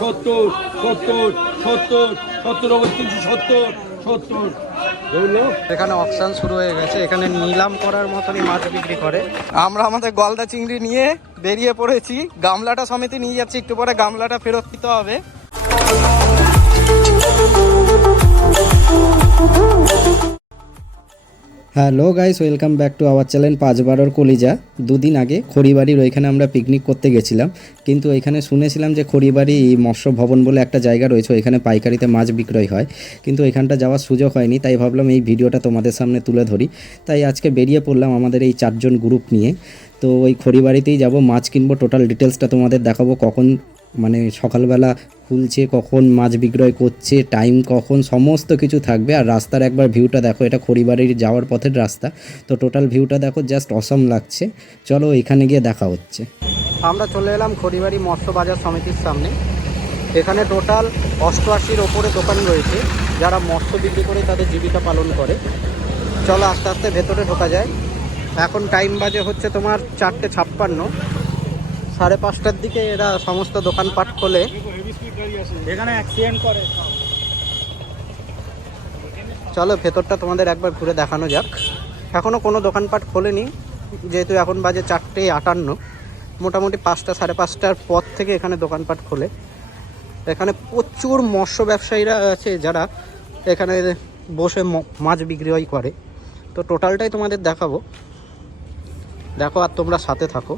70 70 70 70 70 70 এখানে অকশন শুরু হয়ে গেছে। এখানে নিলাম করার মতনই মাছ বিক্রি করে। আমরা আমাদের গলদা চিংড়ি নিয়ে বেরিয়ে পড়েছি। গামলাটা সমেত নিয়ে যাচ্ছি, একটু পরে গামলাটা ফেরত দিতে হবে। Hello guys, welcome back to our channel 5/12 কলিজা। দুদিন আগে খড়িবাড়ির ওইখানে আমরা পিকনিক করতে গেছিলাম, কিন্তু ওইখানে শুনেছিলাম যে খড়িবাড়ি মৎস্য ভবন বলে একটা জায়গা রয়েছে, ওইখানে পাইকারিতে মাছ বিক্রয় হয়, কিন্তু ওইখানটা যাওয়ার সুযোগ হয়নি। তাই ভাবলাম এই ভিডিওটা তোমাদের সামনে তুলে ধরি। তাই আজকে বেরিয়ে পড়লাম আমাদের এই 4 জন গ্রুপ নিয়ে। তো ওই খড়িবাড়িতেই যাব, মাছ কিনবো। টোটাল ডিটেলসটা তোমাদের দেখাবো, কখন মানে সকালবেলা খুলছে, কখন মাছ বিক্রয় করছে, টাইম কখন, সমস্ত কিছু থাকবে। আর রাস্তার একবার ভিউটা দেখো, এটা খড়িবাড়ির যাওয়ার পথের রাস্তা। তো টোটাল ভিউটা দেখো, জাস্ট অসম লাগছে। চলো এখানে গিয়ে দেখা হচ্ছে। আমরা চলে এলাম খড়িবাড়ি মৎস্য বাজার সমিতির সামনে। এখানে টোটাল 88-র ওপরে দোকান রয়েছে, যারা মৎস্য বিক্রি করে তাদের জীবিকা পালন করে। চলো আস্তে আস্তে ভেতরে ঢোকা যায়। এখন টাইম বাজে হচ্ছে তোমার 4:56। 5:30টার দিকে এরা সমস্ত দোকানপাট খোলে। এখানে অ্যাক্সিডেন্ট করে। চলো ভেতরটা তোমাদের একবার ঘুরে দেখানো যাক। এখনও কোনো দোকানপাট খোলেনি, যেহেতু এখন বাজে 4:58। মোটামুটি 5টা 5:30টার পর থেকে এখানে দোকানপাট খোলে। এখানে প্রচুর মৎস্য ব্যবসায়ীরা আছে, যারা এখানে বসে মাছ বিক্রয় করে। তো টোটালটাই তোমাদের দেখাবো, দেখো আর তোমরা সাথে থাকো।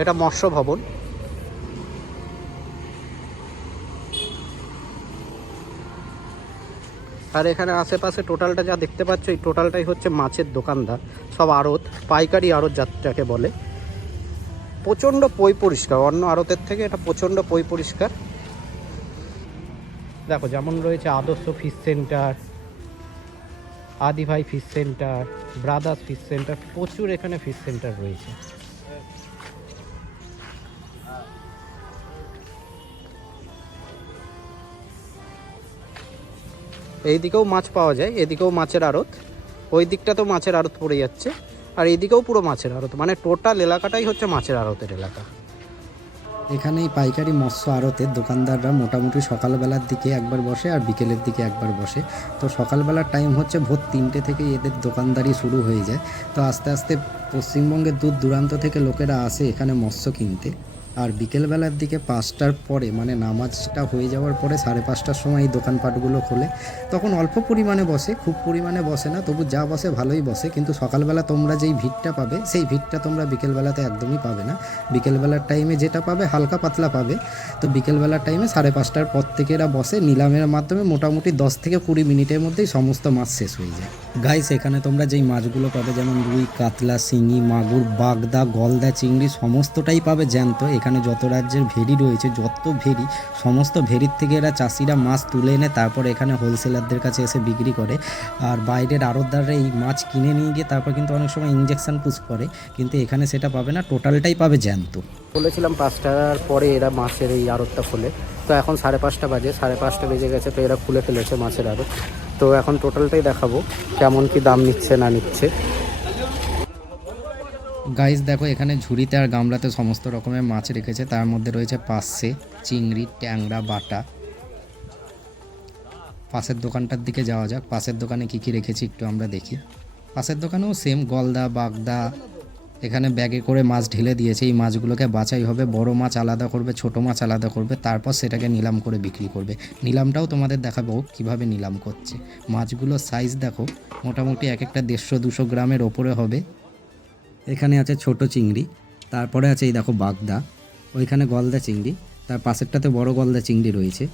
এটা মৎস্য ভবন। আর এখানে আশেপাশে টোটালটা যা দেখতে পাচ্ছ, এই টোটালটাই হচ্ছে মাছের দোকানদার, সব আড়ত, পাইকারি আড়ত যাকে বলে। প্রচণ্ড পরিষ্কার, অন্য আড়তের থেকে এটা প্রচণ্ড পরিষ্কার। দেখো যেমন রয়েছে Adarsha fish centre, Adibhai fish centre, brothers fish centre, প্রচুর এখানে ফিশ সেন্টার রয়েছে। এই দিকেও মাছ পাওয়া যায়, এদিকেও মাছের আড়ত, ওই দিকটাতেও মাছের আড়ত পড়ে যাচ্ছে, আর এইদিকেও পুরো মাছের আড়ত। মানে টোটাল এলাকাটাই হচ্ছে মাছের আড়তের এলাকা। এখানে এই পাইকারি মৎস্য আড়তের দোকানদাররা মোটামুটি সকালবেলার দিকে একবার বসে আর বিকেলের দিকে একবার বসে। তো সকালবেলার টাইম হচ্ছে ভোর 3টে থেকে এদের দোকানদারি শুরু হয়ে যায়। তো আস্তে আস্তে পশ্চিমবঙ্গের দূর দূরান্ত থেকে লোকেরা আসে এখানে মৎস্য কিনতে। আর বিকেলবেলার দিকে 5টার পরে, মানে নামাজটা হয়ে যাওয়ার পরে 5:30টার সময় এই দোকানপাটগুলো খোলে। তখন অল্প পরিমাণে বসে, খুব পরিমাণে বসে না, তবু যা বসে ভালোই বসে। কিন্তু সকালবেলা তোমরা যেই ভিড়টা পাবে, সেই ভিড়টা তোমরা বিকেলবেলাতে একদমই পাবে না। বিকেলবেলার টাইমে যেটা পাবে হালকা পাতলা পাবে। তো বিকেলবেলার টাইমে 5:30টার পর থেকে এরা বসে, নিলামের মাধ্যমে মোটামুটি 10 থেকে 20 মিনিটের মধ্যেই সমস্ত মাছ শেষ হয়ে যায়। গাইস, এখানে তোমরা যেই মাছগুলো পাবে, যেমন রুই, কাতলা, শিঙি, মাগুর, বাগদা, গলদা, চিংড়ি, সমস্তটাই পাবে জ্যান্ত। এখানে যত রাজ্যের ভেরি রয়েছে, যত ভেরি, সমস্ত ভেরির থেকে এরা চাষিরা মাছ তুলে এনে তারপর এখানে হোলসেলারদের কাছে এসে বিক্রি করে। আর বাইরের আড়তদাররা এই মাছ কিনে নিয়ে গিয়ে তারপর কিন্তু অনেক সময় ইঞ্জেকশন পুশ করে, কিন্তু এখানে সেটা পাবে না, টোটালটাই পাবে জ্যান্ত। বলেছিলাম 5টার পরে এরা মাছের এই আড়তটা খোলে। তো এখন 5:30 বাজে, 5:30 বেজে গেছে। তো এরা খুলে ফেলেছে মাছের আড়ত। তো এখন টোটালটাই দেখাবো কেমন কি দাম নিচ্ছে না নিচ্ছে। গাইস দেখো, এখানে ঝুড়িতে আর গামলাতে সমস্ত রকমের মাছ রেখেছে। তার মধ্যে রয়েছে পার্শে, চিংড়ি, ট্যাংরা, বাটা। পাশের দোকানটার দিকে যাওয়া যাক। পাশের দোকানে কি কি রেখেছি একটু আমরা দেখি। পাশের দোকানেও সেম, গলদা, বাগদা। এখানে ব্যাগে করে মাছ ঢেলে দিয়েছে। এই মাছগুলোকে বাছাই হবে, বড় মাছ আলাদা করবে, ছোট মাছ আলাদা করবে, তারপর সেটাকে নিলাম করে বিক্রি করবে। নিলামটাও তোমাদের দেখাবো কিভাবে নিলাম করছে। মাছগুলোর সাইজ দেখো, মোটামুটি এক একটা 150-200 গ্রামের ওপরে হবে। এখানে আছে ছোট চিংড়ি, তারপরে আছে এই দেখো বাগদা, ওইখানে গলদা চিংড়ি, তার পাশেরটাতে বড় গলদা চিংড়ি রয়েছে।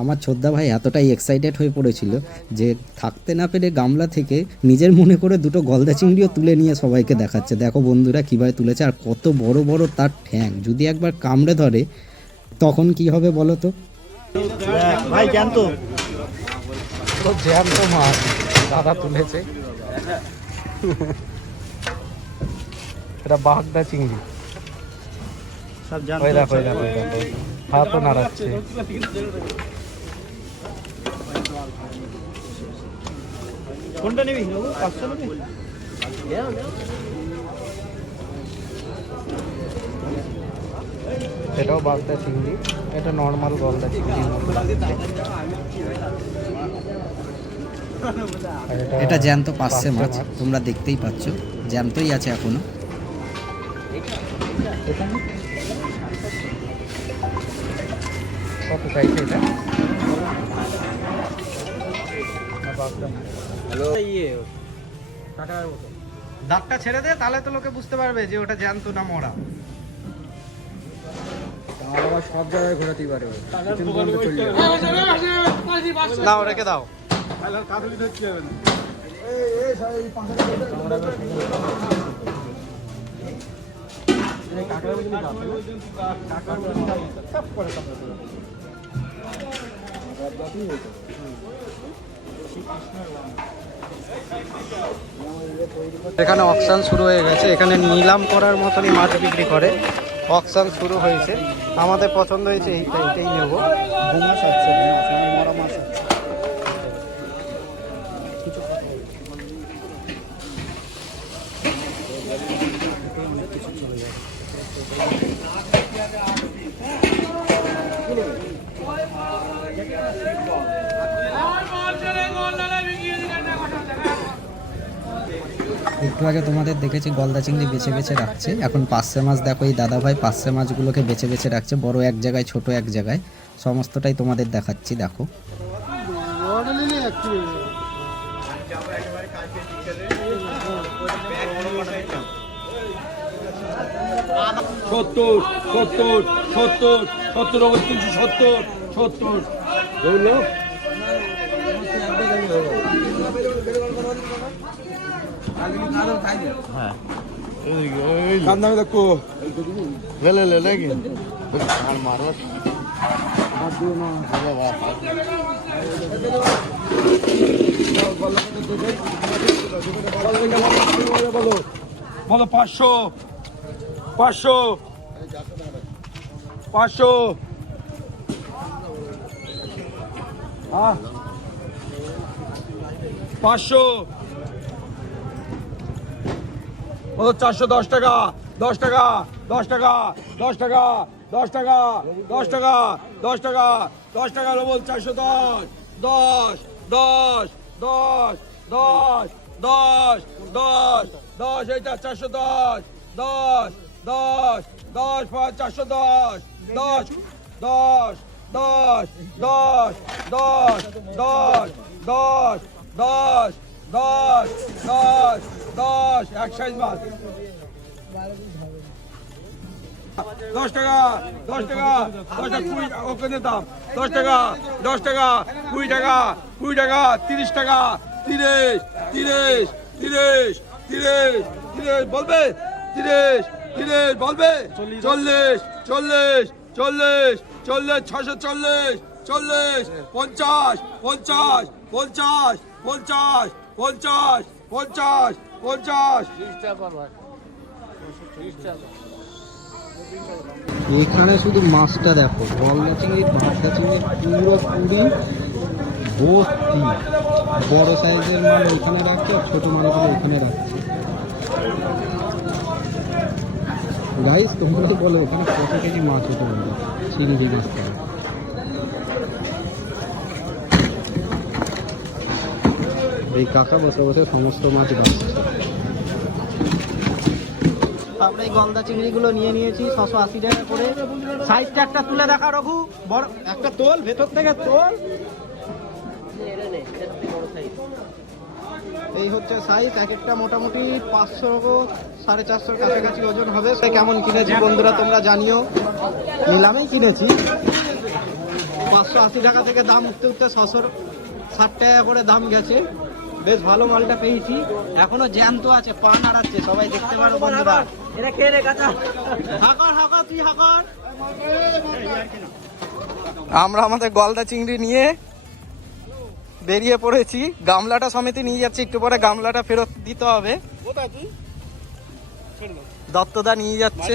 আমার ছোদ্দা ভাই এতটাই এক্সাইটেড হয়ে পড়েছিল যে থাকতে না পেরে গামলা থেকে নিজের মনে করে 2টো গলদা চিংড়িও তুলে নিয়ে সবাইকে দেখাচ্ছে। দেখো বন্ধুরা কীভাবে তুলেছে, আর কত বড় বড় তার ঠ্যাং। যদি একবার কামড়ে ধরে তখন কি হবে বলো তো ভাই? জ্যান্ত জ্যান্ত মাছ দাদা তুলেছে। এটা বাগদা চিংড়ি। ওই দেখো ওই দেখো ওই দেখো, হাতও নাড়াচ্ছে। কোনটা নিবি? 500 নিবি? এটাও বাগদা চিংড়ি, এটা নর্মাল গলদা চিংড়ির মতো লাগছে। আর এটা জ্যান্ত পার্শে মাছ, তোমরা দেখতেই পাচ্ছ জ্যান্তই আছে এখনো। কত চাইছে এটা? দাঁতটা ছেড়ে দে, তাহলে তো লোকে বুঝতে পারবে যে ওটা জ্যান্ত না মরা। আবার সব জায়গায় ঘোরাতেই পারে, দাও, রেখে দাও। এখানে অকশন শুরু হয়ে গেছে, এখানে নিলাম করার মতনই মাছ বিক্রি করে। অকশন শুরু হয়েছে, আমাদের পছন্দ হয়েছে এইটাই নেবো। মাছ আছে, মরা মাছ আছে। একটু আগে তোমাদের দেখেছি গলদা চিংড়ি বেছে বেছে রাখছে, এখন পার্শে মাছ দেখো, এই দাদা ভাই পার্শে মাছগুলোকে বেছে বেছে রাখছে, বড় এক জায়গায় ছোট এক জায়গায়, সমস্তটাই তোমাদের দেখাচ্ছি। দেখো 70 70 70 70 370 70 বললো হ্যাঁ কান্দামে দেখো লে লে লে কি আর মারো আর দিও না বলো বলো 500 500 500 হ্যাঁ 500 বলো 410 টাকা 10 টাকা 10 টাকা 10 টাকা 10 টাকা 10 টাকা 10 টাকা 10 টাকা বল 410 10 10 10 10 10 10 10 এইটা 410 10 10 10 410 10 10 10 10 10 10 10 10 10 10 10 এক সাইজ মাছ 10 টাকা 10 টাকা 10 টাকা 20 ওখানে দাম 10 টাকা 10 টাকা 20 টাকা 20 টাকা 30 টাকা 30 30 30 30 30 বলবে 30 30 বলবে 40 40 40 40 640 40 50 50 50 50 50 50 50 এখানে শুধু মাছটা দেখো, গলদা চিংড়ি ভাগদা চিংড়ি পুরো পুরি ভর্তি। বড় সাইজের মাল ওইখানে রাখছে, ছোট মালগুলো ওখানে রাখছে। গাইস তোমরা তো বলো ওখানে কত কেজি মাছ হতে পারে চিংড়ি মাছ থেকে। এই কাকা বসে বসে সমস্ত মাছ রাখছে। আমরা এই গলদা চিংড়িগুলো নিয়ে নিয়েছি 680 টাকা করে। সাইজটা একটা তুলে দেখা রঘু, বড় একটা তোল, ভেতর থেকে তোল। এই হচ্ছে সাইজ, এক একটা মোটামুটি 500 450 কাছাকাছি ওজন হবে। সে কেমন কিনেছি বন্ধুরা তোমরা জানিও, নিলামেই কিনেছি। 580 টাকা থেকে দাম উঠতে উঠতে 660 টাকা করে দাম গেছে। বেশ ভালো মালটা পেয়েছি, এখনো জ্যান্ত আছে, পা নাড়াচ্ছে, সবাই দেখতে পারো বন্ধুরা। এটা কে রে কাকা? হাকার হাকার তুই হাকার। আমরা আমাদের গলদা চিংড়ি নিয়ে বেরিয়ে পড়েছি, গামলাটা সমেত নিয়ে যাচ্ছি, একটু পরে গামলাটা ফেরত দিতে হবে। দত্তদা নিয়ে যাচ্ছে।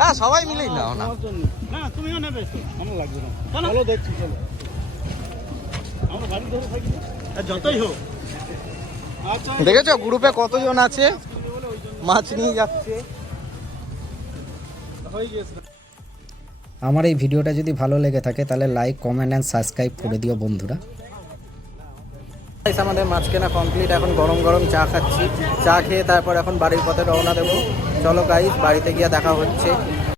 হ্যাঁ সবাই মিলেই নাও না, তুমিও নেবে, আমার লাগবে না, চলো দেখছি, চলো আমরা গাড়ি ধরে থাকি যতই হোক। দেখেছো গ্রুপে কতজন আছে, মাছ নিয়ে যাচ্ছে। আমার এই ভিডিওটা যদি ভালো লেগে থাকে তাহলে লাইক, কমেন্ট অ্যান্ড সাবস্ক্রাইব করে দিও বন্ধুরা। গাইস আমাদের মাছ কেনা কমপ্লিট, এখন গরম গরম চা খাচ্ছি। চা খেয়ে তারপর এখন বাড়ির পথে রওনা দেবো। চলো গাইস, বাড়িতে গিয়ে দেখা হচ্ছে।